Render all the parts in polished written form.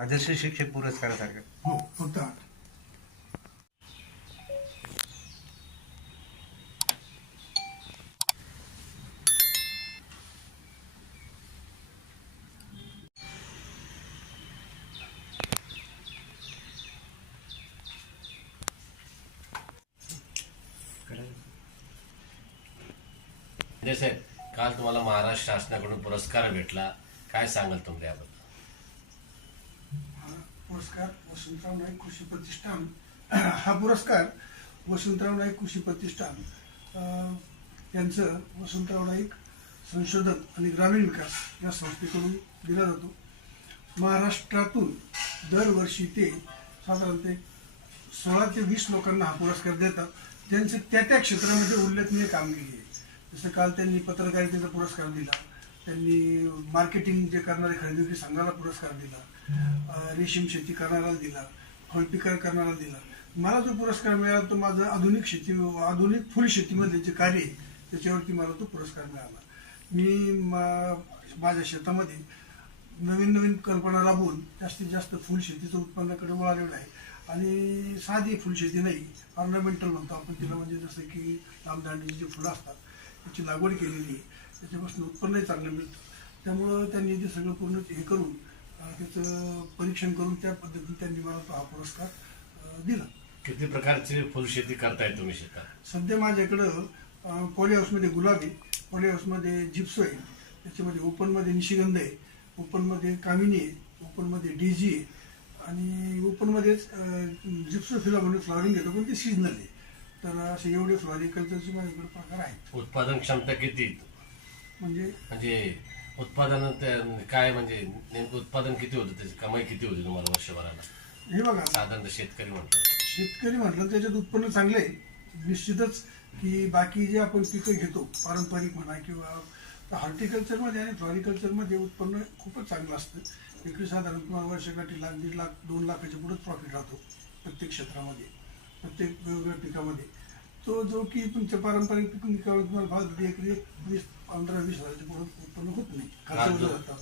आदर्श शिक्षक पुरस्कारासारखं. हो फक्त साहेब, काल तुम्हाला महाराष्ट्र शासनाकडून पुरस्कार भेटला, काय सांगाल तुम्ही याबद्दल? हा पुरस्कार वसंतराव नाईक कृषी प्रतिष्ठान हा पुरस्कार वसंतराव नाईक कृषी प्रतिष्ठान यांचं वसंतराव नाईक संशोधन आणि ग्रामीण विकास या संस्थेकडून दिला जातो. महाराष्ट्रातून दरवर्षी ते साधारणतः 16 ते 20 लोकांना हा पुरस्कार देतात, ज्यांचे त्या त्या क्षेत्रामध्ये उल्लेखनीय कामगिरी आहे. जसं काल त्यांनी पत्रकारितेचा पुरस्कार दिला, त्यांनी मार्केटिंग जे करणारे खरेदी विक्री संघाला पुरस्कार दिला, रेशीम शेती करणारा दिला, फळपिका करणारा दिला. मला जो पुरस्कार मिळाला तो माझं आधुनिक फुल शेतीमध्ये जे कार्य आहे त्याच्यावरती मला तो पुरस्कार मिळाला. मी माझ्या शेतामध्ये नवीन नवीन कल्पना राबवून जास्तीत जास्त फुल शेतीचं उत्पन्नाकडे वळालेलं आहे. आणि साधी फुलशेती नाही, ऑर्नामेंटल म्हणतो आपण तिला, म्हणजे जसं की लांबदांडीची जी फुलं असतात त्याची लागवड केलेली आहे, त्याच्यापासून उत्पन्नही चांगलं मिळतं. त्यामुळं त्यांनी ते सगळं पूर्ण हे करून त्याचं परीक्षण करून त्या पद्धतीने त्यांनी मला हा पुरस्कार दिला. किती प्रकारची फुलशेती करताय तुम्ही शेतात? सध्या माझ्याकडं पॉली हाऊसमध्ये गुलाब आहे, पॉली हाऊसमध्ये जिप्सो आहे, त्याच्यामध्ये ओपनमध्ये निशिगंध आहे, ओपनमध्ये कामिनी आहे, ओपनमध्ये डीजी आहे आणि ओपनमध्येच जिप्सो फिला म्हणून फ्लॉवरिंग घेतो, पण ते सीजनल आहे. तर असे एवढे फ्लॉरिकल्चरचे माझ्याकडे प्रकार आहेत. उत्पादन क्षमता किती म्हणजे उत्पादन काय, म्हणजे नेमकं उत्पादन किती होतं, त्याची कमाई किती होती तुम्हाला वर्षभराला? हे बघा, साधारणतः शेतकरी म्हटलं त्याच्यात उत्पन्न चांगलं आहे निश्चितच. की बाकी जे आपण पिकं घेतो पारंपरिक म्हणा किंवा हॉर्टिकल्चरमध्ये आणि फ्लॉरिकल्चरमध्ये उत्पन्न खूपच चांगलं असतं. इकडे साधारण तुम्हाला वर्षाकाठी 1 लाख, 1.5 लाख, 2 लाखाच्या पुढेच प्रॉफिट राहतो प्रत्येक क्षेत्रामध्ये, प्रत्येक वेगवेगळ्या पिकामध्ये. तो जो की तुमच्या पारंपरिक पिकावर तुम्हाला भाव 15-20 हजाराच्या पुढे उत्पन्न होत नाही.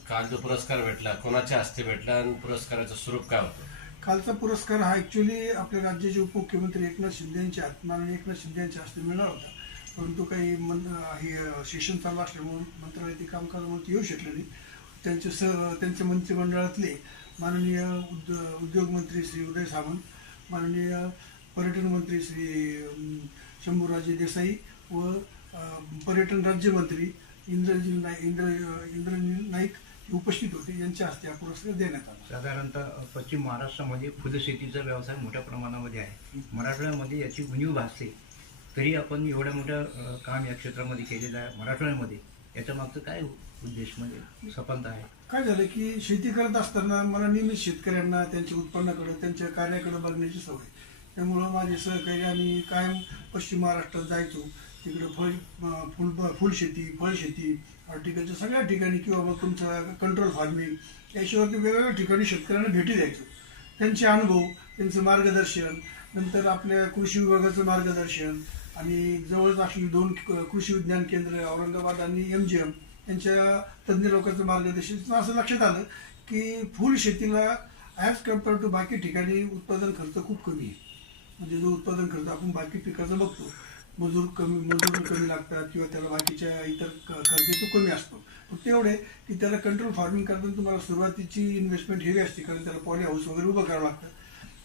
काल जो पुरस्कार भेटला कोणाच्या हस्ते भेटला आणि पुरस्काराचं स्वरूप काय होतं? कालचा पुरस्कार हा ऍक्च्युली आपल्या राज्याचे उपमुख्यमंत्री एकनाथ शिंदे यांच्या हस्ते मिळणार होता, परंतु काही सेशन चालू असल्यामुळे मंत्रालयातील कामकाजामुळे येऊ शकले नाही. त्यांच्या मंत्रिमंडळातले माननीय उद्योगमंत्री श्री उदय सामंत, माननीय पर्यटन मंत्री श्री शंभूराजे देसाई व पर्यटन राज्यमंत्री इंद्रनील नाईक उपस्थित होते. यांच्या हस्ते हा पुरस्कार देण्यात आला. साधारणतः पश्चिम महाराष्ट्रामध्ये फुलशेतीचा व्यवसाय मोठ्या प्रमाणामध्ये आहे. मराठवाड्यामध्ये याची उणीव भासते, तरी आपण एवढ्या मोठ्या काम या क्षेत्रामध्ये केलेलं आहे मराठवाड्यामध्ये. याच्या मागचं काय उद्देश, म्हणजे सफलता आहे? काय झालं की शेती करत असताना मला नेहमीच शेतकऱ्यांना त्यांच्या उत्पन्नाकडे, त्यांच्या कार्याकडे बघण्याची सवय. त्यामुळं माझे सहकारी आम्ही कायम पश्चिम महाराष्ट्रात जायचो. तिकडं फुलशेती, फळशेती, हॉर्टिकल्चर सगळ्या ठिकाणी किंवा मग तुमचं कंट्रोल फार्मिंग याशिवाय वेगवेगळ्या ठिकाणी शेतकऱ्यांना भेटी द्यायचो. त्यांचे अनुभव, त्यांचं मार्गदर्शन, नंतर आपल्या कृषी विभागाचं मार्गदर्शन आणि जवळच असलेली 2 कृषी विज्ञान केंद्र औरंगाबाद आणि MGM यांच्या तज्ज्ञ लोकांचं मार्गदर्शन. असं लक्षात आलं की फुल शेतीला ॲज कम्पेअर टू बाकी ठिकाणी उत्पादन खर्च खूप कमी आहे. म्हणजे जो उत्पादन खर्च आपण बाकी पिकाचं बघतो, मजूर कमी लागतात किंवा त्याला बाकीच्या इतर खर्च तो कमी असतो. फक्त एवढे की त्याला कंट्रोल फार्मिंग करताना तुम्हाला सुरुवातीची इन्व्हेस्टमेंट हेवी असते, कारण त्याला पॉली हाऊस वगैरे उभं करावं लागतं.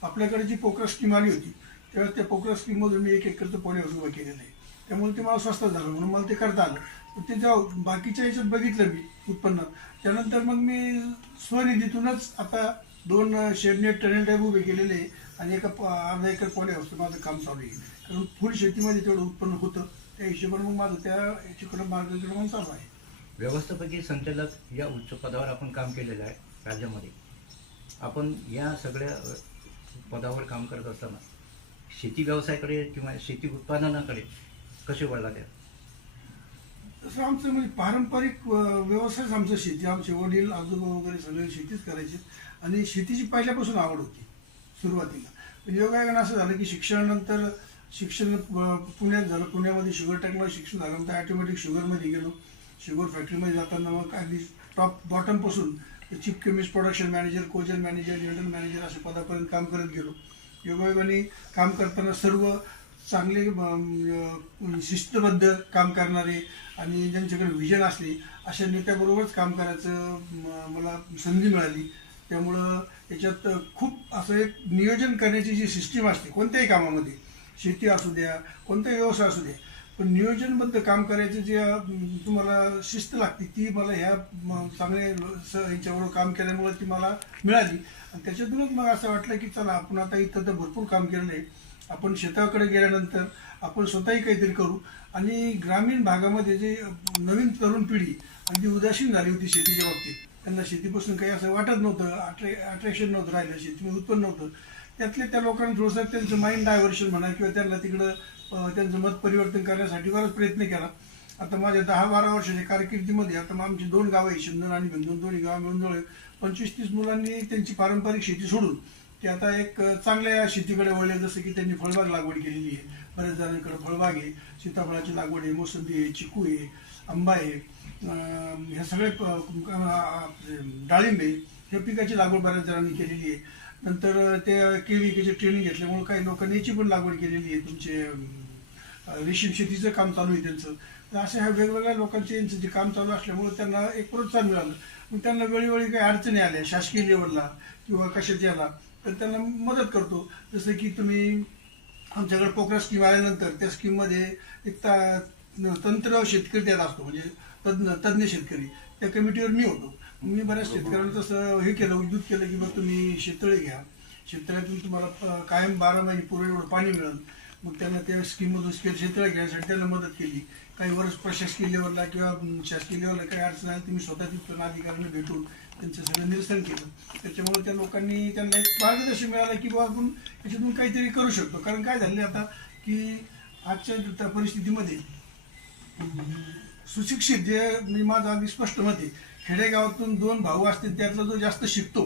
आपल्याकडे जी पोकरा स्कीम आली होती त्यावेळेस त्या पोकरा स्कीममधून मी 1 एकरचं पॉली हाऊस उभं केलेलं आहे. त्यामुळे ते मला स्वस्त झालं म्हणून मला ते करता आलं. ते जेव्हा बाकीच्या ह्याच्यात बघितलं मी उत्पन्नात, त्यानंतर मग मी स्वनिधीतूनच आता 2 शेडनेट टनेल टाईप उभे केलेले आहे आणि अर्धा एकर पॉली हाऊसचं माझं काम चालू आहे. कारण फुल शेतीमध्ये तेवढं उत्पन्न होतं, त्या हिशोबाने मग माझं त्या याच्याकडं मार्गदर्शन चालू आहे. व्यवस्थापकीय संचालक या उच्च पदावर आपण काम केलेलं आहे राज्यामध्ये. आपण या सगळ्या पदावर काम करत असताना शेती व्यवसायाकडे किंवा शेती उत्पादनाकडे कसे वळला त्या? तसं आमचं म्हणजे पारंपरिक व्यवसायच आमचं शेती. आमचे वडील आजोबा वगैरे सगळे शेतीच करायचे आणि शेतीची पहिल्यापासून आवड होती सुरुवातीला. म्हणजे योगायोगानं असं झालं की शिक्षण पुण्यात झालं. पुण्यामध्ये शुगर टेक्नॉलॉजी शिक्षण झालं, तर ॲटोमॅटिक शुगरमध्ये गेलो. शुगर फॅक्टरीमध्ये जाताना मग अगदी टॉप बॉटमपासून chief chemist, production manager, cogen manager, general manager अशा पदापर्यंत काम करत गेलो. योगायोगाने काम करताना सर्व चांगले शिस्तबद्ध काम करणारे आणि ज्यांच्याकडे व्हिजन असली अशा नेत्याबरोबरच काम करायचं मला संधी मिळाली. त्यामुळं याच्यात खूप असं एक नियोजन करण्याची जी सिस्टीम असते कोणत्याही कामामध्ये, शेती असू द्या, कोणताही व्यवसाय असू द्या, पण नियोजनबद्ध काम करायचं जे तुम्हाला शिस्त लागते ती मला ह्या चांगले यांच्याबरोबर काम केल्यामुळे ती मला मिळाली. आणि त्याच्यातूनच मग असं वाटलं की चला आपण आता इथं तर भरपूर काम केलं आहे, आपण शेताकडे गेल्यानंतर आपण स्वतःही काहीतरी करू. आणि ग्रामीण भागामध्ये जे नवीन तरुण पिढी अगदी उदासीन झाली होती शेतीच्या बाबतीत, त्यांना शेतीपासून काही असं वाटत नव्हतं, अट्रॅक्शन नव्हतं राहिलं, शेतीमध्ये उत्पन्न नव्हतं. त्यातल्या त्या लोकांनी थोडंसं त्यांचं माइंड डायव्हर्शन म्हणा किंवा त्यांना तिकडं त्यांचं मत परिवर्तन करण्यासाठी बराच प्रयत्न केला. आता माझ्या 10-12 वर्षाच्या कारकिर्दीमध्ये आता आमची 2 गावं आहे, शिंदण आणि भिंदून, दोन्ही गावं मिळून जवळ 25-30 मुलांनी त्यांची पारंपरिक शेती सोडून ते आता एक चांगल्या शेतीकडे वळले. जसं की त्यांनी फळबाग लागवड केलेली आहे, बऱ्याच जणांकडे फळबाग आहे, सीताफळाची लागवड आहे, मोसंबी आहे, चिकू आहे, आंबा आहे, ह्या सगळे डाळिंब आहे, ह्या पिकाची लागवड बऱ्याच जणांनी केलेली आहे. नंतर ते केळीचे ट्रेनिंग घेतल्यामुळे काही लोकांनी याची पण लागवड केलेली आहे, तुमचे रेशीम शेतीचं काम चालू आहे त्यांचं. तर अशा ह्या वेगवेगळ्या लोकांचे यांचं जे काम चालू असल्यामुळे त्यांना एक प्रोत्साहन मिळालं. मग त्यांना वेळोवेळी काही अडचणी आल्या शासकीय लेवलला किंवा कशाच्या याला, तर त्यांना मदत करतो. जसं की तुम्ही आमच्याकडे पोखरा स्कीम आल्यानंतर त्या स्कीममध्ये एक तंत्र शेतकरी त्यात असतो, म्हणजे तज्ज्ञ शेतकरी, त्या कमिटीवर मी होतो. मी बऱ्याच शेतकऱ्यांना तसं हे केलं, उद्युत केलं की बघ तुम्ही शेततळे घ्या, शेततळ्यातून तुम्हाला कायम 12 महिने पूर्ण एवढं पाणी मिळेल. मग त्यांना त्या स्कीममधून शेततळे घ्यायसाठी त्यांना मदत केली. काही वर्ष प्रशासकीय लेवलला किंवा शासकीय लेवलला काही अडचण आली तुम्ही स्वतः तिथून अधिकाऱ्यांना भेटून त्यांचं सगळं निरसन केलं. त्याच्यामुळे त्या लोकांनी त्यांना एक मार्गदर्शन मिळालं की बाबा आपण याच्यातून काहीतरी करू शकतो. कारण काय झालं आता की आजच्या परिस्थितीमध्ये सुशिक्षित जे म्हणजे माझं अगदी स्पष्ट मत आहे, खेडेगावातून 2 भाऊ असतील त्यातला जो जास्त शिकतो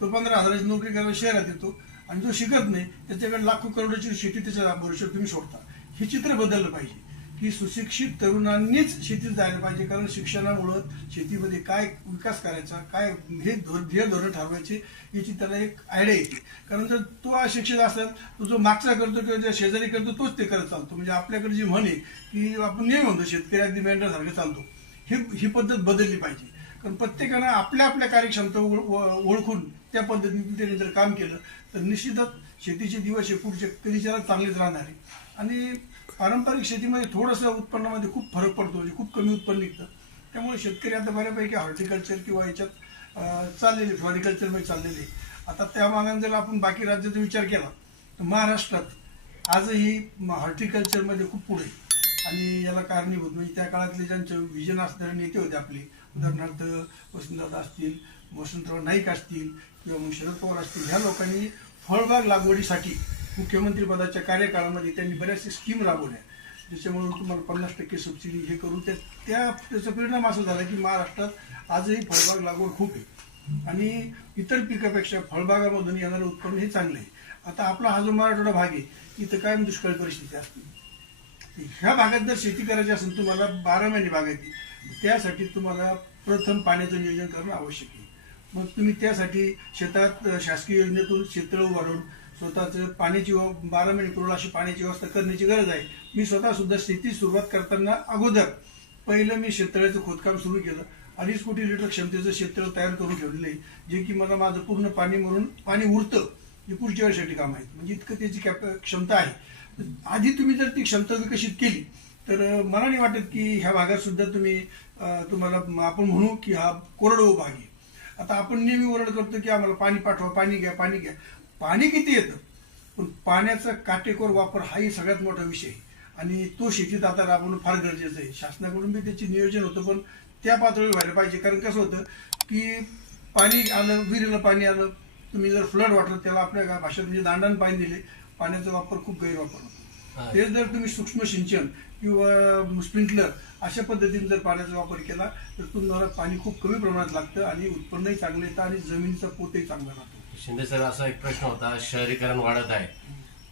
तो 15,000ची नोकरी करायला शहरात येतो, आणि जो शिकत नाही त्याच्याकडे लाखो करोडची शेती त्याच्या भरोश्यावर तुम्ही सोडता. हे चित्र बदललं पाहिजे की सुशिक्षित तरुणांनीच शेतीत जायला पाहिजे. कारण शिक्षणामुळं शेतीमध्ये काय विकास करायचा, काय हे ध्येय धोरण ठरवायचे याची त्याला एक आयडिया येते. कारण जर तो अशिक्षित असेल, तो जो मागचा करतो किंवा ज्या शेजारी करतो तोच ते करत चालतो. म्हणजे आपल्याकडे जी म्हण आहे की आपण नेहमी म्हणतो शेतकरी अगदी मेंढरासारखं चालतो, ही पद्धत बदलली पाहिजे. कारण प्रत्येकानं आपल्या आपल्या कार्यक्षमता ओळखून त्या पद्धतीने त्याने जर काम केलं तर निश्चितच शेतीचे दिवस हे पुढचे कधीच्याला चांगलेच राहणार आहे. आणि पारंपरिक शेतीमध्ये थोडंसं उत्पन्नामध्ये खूप फरक पडतो, म्हणजे खूप कमी उत्पन्न निघतं. त्यामुळे शेतकरी आता बऱ्यापैकी हॉर्टिकल्चर किंवा याच्यात चाललेले, फ्लॉरिकल्चरमध्ये चाललेले. आता त्या मानाने जर आपण बाकी राज्याचा विचार केला तर महाराष्ट्रात आजही हॉर्टिकल्चरमध्ये खूप पुढे. आणि याला कारणीभूत म्हणजे त्या काळातले ज्यांचे विजन असणारे नेते होते आपले, उदाहरणार्थ वसंतदादा असतील, वसंतराव नाईक असतील किंवा मग शरद पवार असतील, ह्या लोकांनी फळबाग लागवडीसाठी मुख्यमंत्री पदाच्या कार्यकाळामध्ये त्यांनी बऱ्याचशा स्कीम राबवल्या, ज्याच्यामुळे तुम्हाला 50% सबसिडी हे करून त्याचा परिणाम असा झाला की महाराष्ट्रात आजही फळबाग लागवड खूप आहे आणि इतर पिकापेक्षा फळबागामधून येणारं उत्पन्न हे चांगलं आहे. आता आपला हा जो मराठवाडा भाग आहे इथं कायम दुष्काळी परिस्थिती असते. ह्या भागात जर शेती करायची असेल तुम्हाला 12 महिने बागायती, त्यासाठी तुम्हाला प्रथम पाण्याचं नियोजन करणं आवश्यक आहे. मग तुम्ही त्यासाठी शेतात शासकीय योजनेतून शेततळं उभारून स्वतःचं पाण्याची 12 महिने पुरवठा अशी पाण्याची व्यवस्था करण्याची गरज आहे. मी स्वतः सुद्धा शेती सुरुवात करताना अगोदर पहिलं मी शेततळ्याचं खोदकाम सुरू केलं. 2.5 कोटी लिटर क्षमतेचं शेततळं तयार करून ठेवलेलं आहे, जे की मला माझं पूर्ण पाणी उरतं, जे पुढच्या वर्षासाठी काम आहे. म्हणजे इतकं त्याची क्षमता आहे. आधी तुम्ही जर ती क्षमता विकसित केली तर मला नाही वाटत की ह्या भागात सुद्धा तुम्हाला आपण म्हणू की हा कोरडवाहू भाग आहे. आता आपण नेहमी ओरड करतो की आम्हाला पाणी पाठवा, पाणी घ्या, पाणी घ्या. पाणी किती येतं, पण पाण्याचा काटेकोर वापर हाही सगळ्यात मोठा विषय आहे आणि तो शेतीत आता राबवणं फार गरजेचं आहे. शासनाकडून बी त्याचे नियोजन होतं, पण त्या पातळीवर व्हायला पाहिजे. कारण कसं होतं की पाणी आलं, विहिरीला पाणी आलं, तुम्ही जर फ्लड वाटलं त्याला आपल्या भाषेत म्हणजे दांडान पाणी दिले, पाण्याचा वापर खूप गैरवापर होतो. तेच जर तुम्ही सूक्ष्म सिंचन किंवा स्प्रिंकलर अशा पद्धतीने जर पाण्याचा वापर केला तर तुम्हाला पाणी खूप कमी प्रमाणात लागतं आणि उत्पन्नही चांगलं येतं आणि जमिनीचा पोतही चांगला राहतो. शिंदे सर, असा एक प्रश्न होता, शहरीकरण वाढत आहे,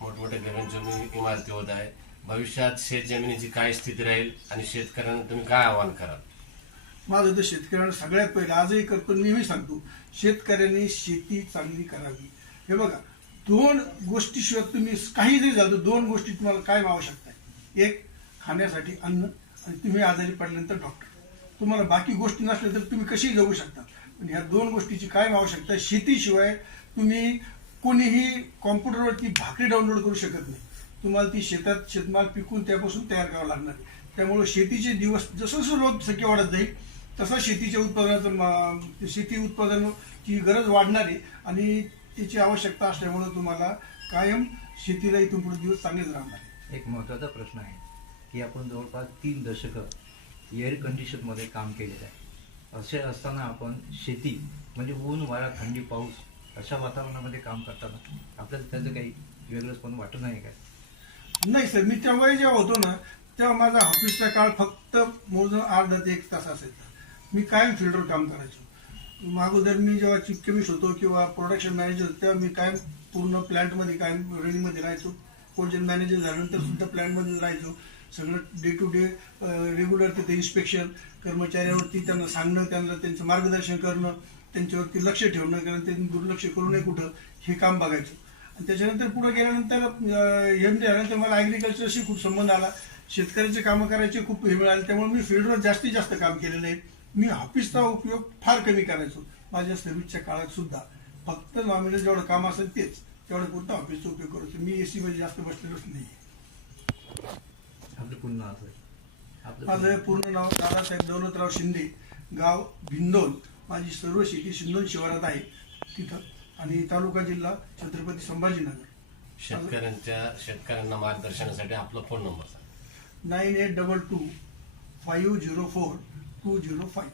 मोठमोठे गगनचुंबी इमारती होत आहे, भविष्यात शेत जमिनीची काय स्थिती राहील आणि शेतकऱ्यांना तुम्ही काय आवाहन कराल? माझं तर शेतकऱ्यांना सगळ्यात पहिलं आजही करतो, नेहमी सांगतो, शेतकऱ्यांनी शेती चांगली करावी. हे बघा, 2 गोष्टीशिवाय तुम्ही काही जरी झालं, 2 गोष्टी तुम्हाला काय आवश्यकता आहे. एक, खाण्यासाठी अन्न, आणि तुम्ही आजारी पडल्यानंतर डॉक्टर. तुम्हाला बाकी गोष्टी नसल्या तर तुम्ही कशीही जगू शकता, पण ह्या 2 गोष्टीची काय आवश्यकता आहे. शेतीशिवाय तुम्ही कोणीही कॉम्प्युटरवरती भाकरी डाउनलोड करू शकत नाही. तुम्हाला ती शेतात शेतमाल पिकून त्यापासून तयार करावं लागणार आहे. त्यामुळे शेतीचे दिवस जसं जसं लोकसंख्या वाढत जाईल तसा शेतीच्या उत्पादनाचं शेती उत्पादनाची गरज वाढणार आहे, आणि त्याची आवश्यकता असल्यामुळे तुम्हाला कायम शेतीला इथून पुढे दिवस चांगलेच राहणार आहे. एक महत्त्वाचा प्रश्न आहे की आपण जवळपास 3 दशकं एअर कंडिशनमध्ये काम केलेलं आहे. असे असताना आपण शेती म्हणजे ऊन वारा थंडी पाऊस अशा वातावरणामध्ये काम करताना आपल्याला त्याचं काही वेगळंच पण वाटत नाही काय? नाही सर, मी तेव्हा जेव्हा होतो ना, तेव्हा माझा ऑफिसचा काळ फक्त मोजून अर्धा ते 1 तास असायचा. मी कायम फील्डवर काम करायचो. अगोदर मी जेव्हा चीफ केमिस्ट होतो किंवा प्रोडक्शन मॅनेजर होतो तेव्हा मी कायम पूर्ण प्लॅन्टमध्ये कायम रनिंगमध्ये राहायचो. प्रोजेक्ट मॅनेजर झाल्यानंतर सुद्धा प्लॅन्टमध्ये राहायचो. सगळं डे टू डे रेग्युलर तिथे इन्स्पेक्शन, कर्मचाऱ्यावरती त्यांना सांगणं, त्यांना त्यांचं मार्गदर्शन करणं, त्यांच्यावरती लक्ष ठेवणं, कारण त्यांनी दुर्लक्ष करू नये कुठं, हे काम बघायचं. आणि त्याच्यानंतर पुढे गेल्यानंतर MD झाल्यानंतर मला ॲग्रिकल्चरशी खूप संबंध आला. शेतकऱ्याचे कामं करायचे खूप हे मिळाले. त्यामुळे मी फील्डवर जास्तीत जास्त काम केलेलं आहे. मी ऑफिसचा उपयोग फार कमी करायचो. माझ्या सर्व्हिसच्या काळात सुद्धा फक्त नॉमिनल जेवढं काम असेल तेच, तेवढं पुरतं ऑफिसचा उपयोग करायचो. मी AC मध्ये जास्त बसलेलोच नाही. आपलं पूर्ण नाव आहे? माझं पूर्ण नाव दादासाहेब दौलतराव शिंदे, गाव भिंदोल. माझी सर्व शेती शिंदोल शिवारात आहे तिथं, आणि तालुका जिल्हा छत्रपती संभाजीनगर. शेतकऱ्यांना मार्गदर्शनासाठी आपला फोन नंबर सांगा. 9822 504 205.